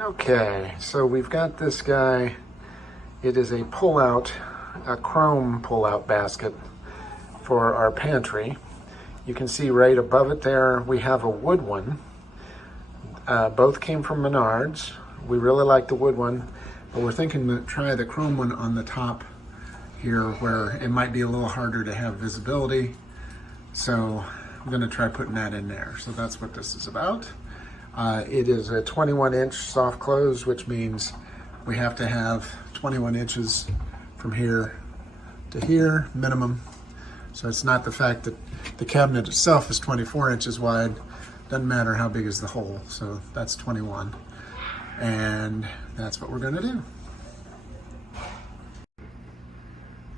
Okay, so we've got this guy. It is a pull-out, a chrome pull-out basket for our pantry. You can see right above it there, we have a wood one. Both came from Menards. We really like the wood one, but we're thinking to try the chrome one on the top here where it might be a little harder to have visibility. So I'm gonna try putting that in there. So that's what this is about. It is a 21-inch soft close, which means we have to have 21 inches from here to here, minimum. So it's not the fact that the cabinet itself is 24 inches wide. Doesn't matter how big is the hole. So that's 21. And that's what we're gonna do.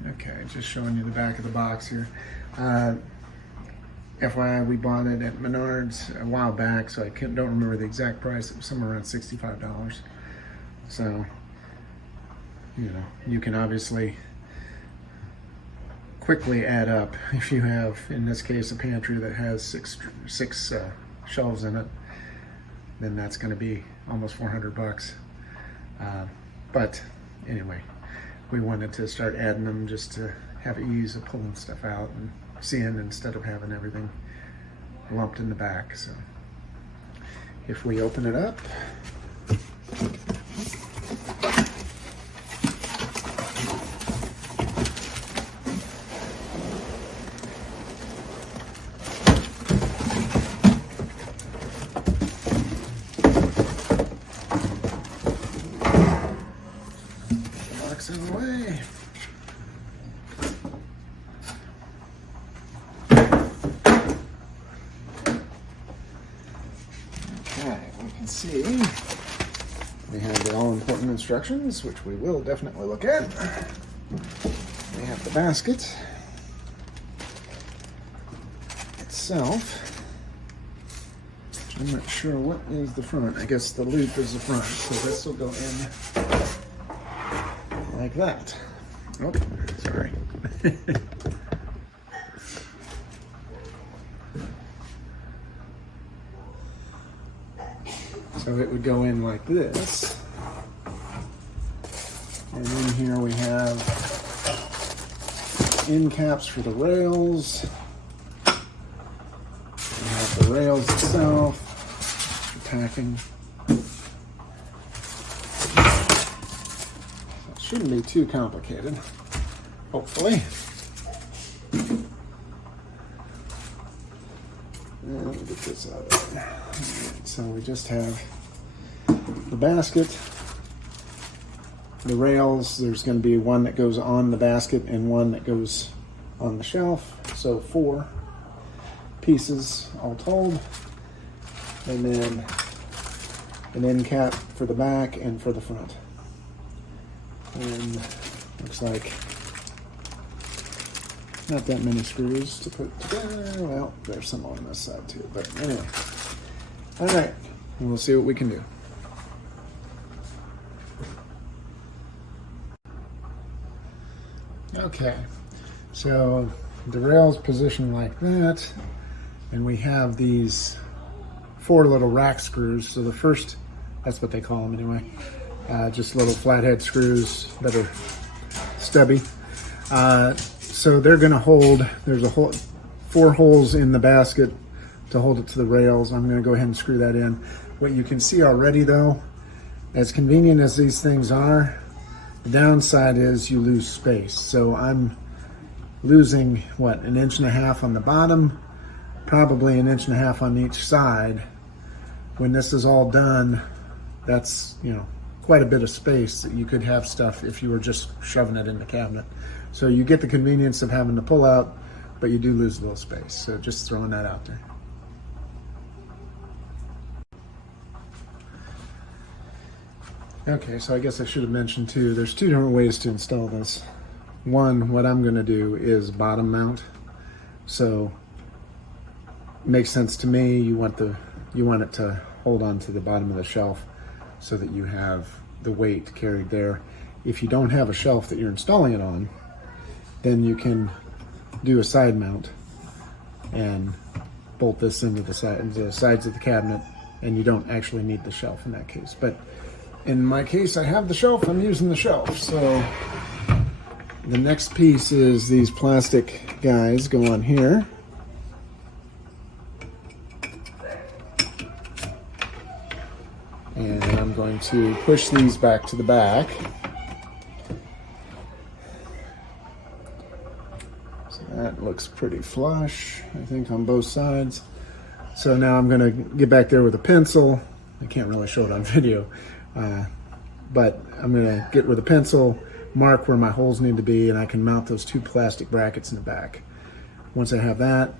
Okay, just showing you the back of the box here. FYI, we bought it at Menards a while back, so I don't remember the exact price. It was somewhere around $65. So, you know, you can obviously quickly add up. If you have, in this case, a pantry that has six shelves in it, then that's going to be almost 400 bucks. But anyway, we wanted to start adding them just to have ease of pulling stuff out and seeing instead of having everything lumped in the back. So if we open it up, box in the way. We can see we have the all-important instructions, which we will definitely look at. We have the basket itself. I'm not sure what is the front. I guess the loop is the front, so this will go in like that. Oh, sorry. So it would go in like this. And then here we have end caps for the rails. We have the rails itself, the packing. So it shouldn't be too complicated, hopefully. And let me get this out of there. Right, so we just have the basket, the rails. There's going to be one that goes on the basket and one that goes on the shelf. So 4 pieces all told. And then an end cap for the back and for the front. And looks like not that many screws to put together. Well, there's some on this side too, but anyway. All right, we'll see what we can do. Okay, so the rail's positioned like that, and we have these 4 little rack screws. So the first, that's what they call them anyway, just little flathead screws that are stubby. So they're going to hold, there's a hole, 4 holes in the basket to hold it to the rails. I'm going to go ahead and screw that in. What you can see already though, as convenient as these things are, the downside is you lose space. So I'm losing, what, 1.5 inches on the bottom, probably 1.5 inches on each side. When this is all done, that's, you know, quite a bit of space that you could have stuff if you were just shoving it in the cabinet. So you get the convenience of having to pull out, but you do lose a little space. So just throwing that out there. Okay, so I guess I should have mentioned too, there's 2 different ways to install this. One, what I'm gonna do is bottom mount. So it makes sense to me. You want it to hold on to the bottom of the shelf so that you have the weight carried there. If you don't have a shelf that you're installing it on, then you can do a side mount and bolt this into the sides of the cabinet and you don't actually need the shelf in that case. But in my case, I have the shelf, I'm using the shelf. So the next piece is these plastic guys go on here. And I'm going to push these back to the back. So that looks pretty flush, I think, on both sides. So now I'm going to get back there with a pencil. I can't really show it on video, but I'm going to get with a pencil, mark where my holes need to be, and I can mount those 2 plastic brackets in the back. Once I have that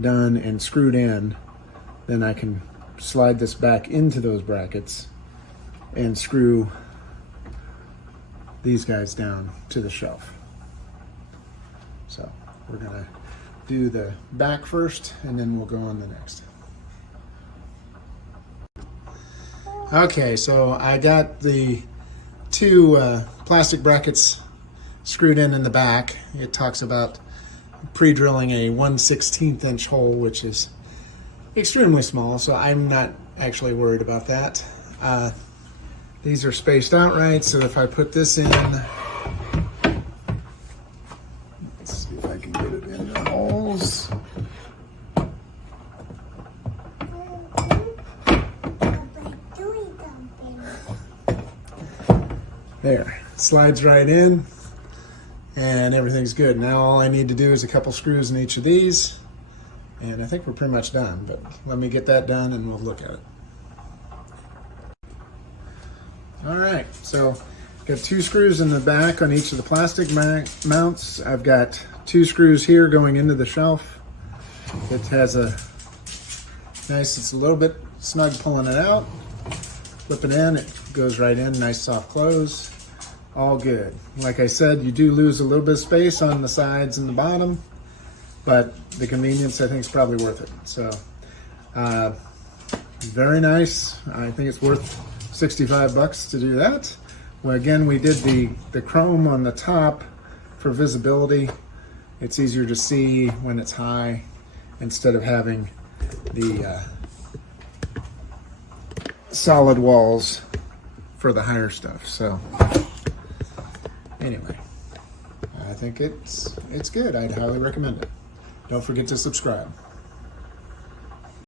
done and screwed in, then I can slide this back into those brackets and screw these guys down to the shelf. So we're gonna do the back first and then we'll go on the next. Okay, so I got the 2 plastic brackets screwed in the back. It talks about pre-drilling a 1/16 inch hole, which is extremely small, so I'm not actually worried about that. These are spaced out right, so if I put this in, let's see if I can get it in the holes. There, slides right in, and everything's good. Now all I need to do is a couple screws in each of these, and I think we're pretty much done, but let me get that done and we'll look at it. All right, so got 2 screws in the back on each of the plastic mounts. I've got 2 screws here going into the shelf. It has a nice, it's a little bit snug pulling it out. Flip it in, it goes right in, nice soft close. All good. Like I said, you do lose a little bit of space on the sides and the bottom, but the convenience, I think, is probably worth it. So, very nice. I think it's worth 65 bucks to do that. Well, again, we did the chrome on the top for visibility. It's easier to see when it's high instead of having the solid walls for the higher stuff. So, anyway, I think it's good. I'd highly recommend it. Don't forget to subscribe.